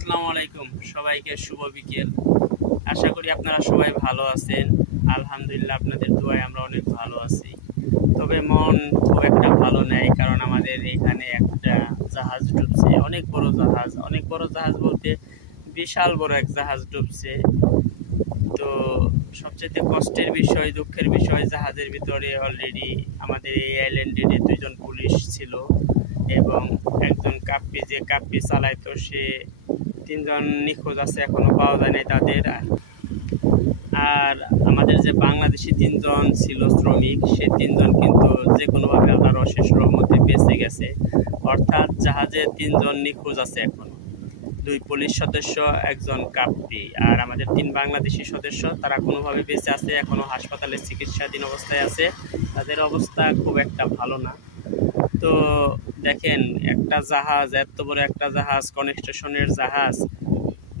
আসসালামু আলাইকুম, সবাইকে শুভ বিকেল। আশা করি আপনারা সবাই ভালো আছেন। আলহামদুলিল্লাহ, আপনাদের দোয়ায় আমরা অনেক ভালো আছি। তবে মন খুব একটা ভালো নেই, কারণ আমাদের এখানে একটা জাহাজ ডুবছে। অনেক বড় জাহাজ বলতে বিশাল বড় এক জাহাজ ডুবছে। তো সবচেয়ে কষ্টের বিষয়, দুঃখের বিষয়, জাহাজের ভিতরে অলরেডি আমাদের এই আইল্যান্ডের 2জন পুলিশ ছিল এবং একজন কাপ্পি, যে কাপ্পি চালাইতো সে। 3জন নিখোঁজ আছে, এখনো পাওয়া যায় নাই তাদের। আর আমাদের যে বাংলাদেশি 3জন ছিল শ্রমিক, সে 3জন কিন্তু যে কোনোভাবে আল্লাহর অশেষ রহমতে বেঁচে গেছে। অর্থাৎ জাহাজে 3জন নিখোঁজ আছে এখনো, 2 পুলিশ সদস্য, একজন কাপ্পি, আর আমাদের 3 বাংলাদেশি সদস্য। তারা কোনোভাবে বেঁচে আছে, এখনো হাসপাতালে চিকিৎসাধীন অবস্থায় আছে। তাদের অবস্থা খুব একটা ভালো না। তো দেখেন, একটা জাহাজ, এত বড় একটা জাহাজ, কনস্ট্রাকশনের জাহাজ,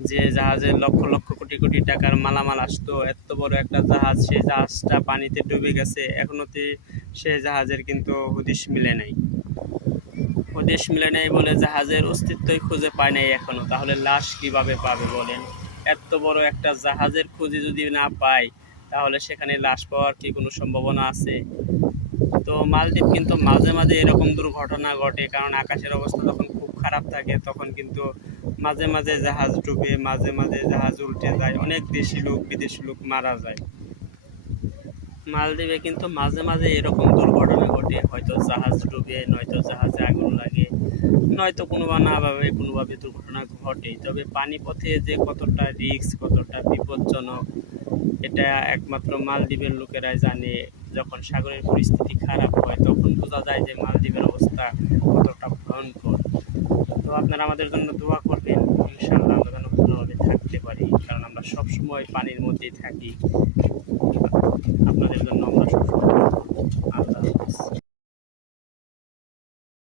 যে জাহাজে লক্ষ লক্ষ কোটি কোটি টাকার মালামাল আসতো, এত বড় একটা জাহাজ, সেই জাহাজটা পানিতে ডুবে গেছে। এখনো সে জাহাজের কিন্তু হদিশ মিলে নেই বলে জাহাজের অস্তিত্বই খুঁজে পায় নাই এখনো। তাহলে লাশ কিভাবে পাবে বলেন? এত বড় একটা জাহাজের খুঁজে যদি না পায়, তাহলে সেখানে লাশ পাওয়ার কি কোনো সম্ভাবনা আছে? তো মালদ্বীপ কিন্তু মাঝে মাঝে এরকম দুর্ঘটনা ঘটে, কারণ আকাশের অবস্থা যখন খুব খারাপ থাকে তখন কিন্তু মাঝে মাঝে জাহাজ ডুবে, মাঝে মাঝে জাহাজ উল্টে যায়, অনেক দেশি লোক বিদেশি লোক মারা যায়। মালদ্বীপে কিন্তু মাঝে মাঝে এরকম দুর্ঘটনা ঘটে, হয়তো জাহাজ ডুবে, নয়তো জাহাজে আগুন লাগে, নয়তো কোনোভাবে দুর্ঘটনা ঘটে। তবে পানিপথে যে কতটা রিস্ক, কতটা বিপজ্জনক, এটা একমাত্র মালদ্বীপের লোকেরাই জানে। যখন সাগরের পরিস্থিতি খারাপ হয় তখন বোঝা যায় যে মালদ্বীপের অবস্থা কতটা ভয়ঙ্কর। তো আপনারা আমাদের জন্য দোয়া করবেন, ইনশাআল্লাহ আমরা যেন ভালোভাবে থাকতে পারি, কারণ আমরা সবসময় পানির মধ্যেই থাকি।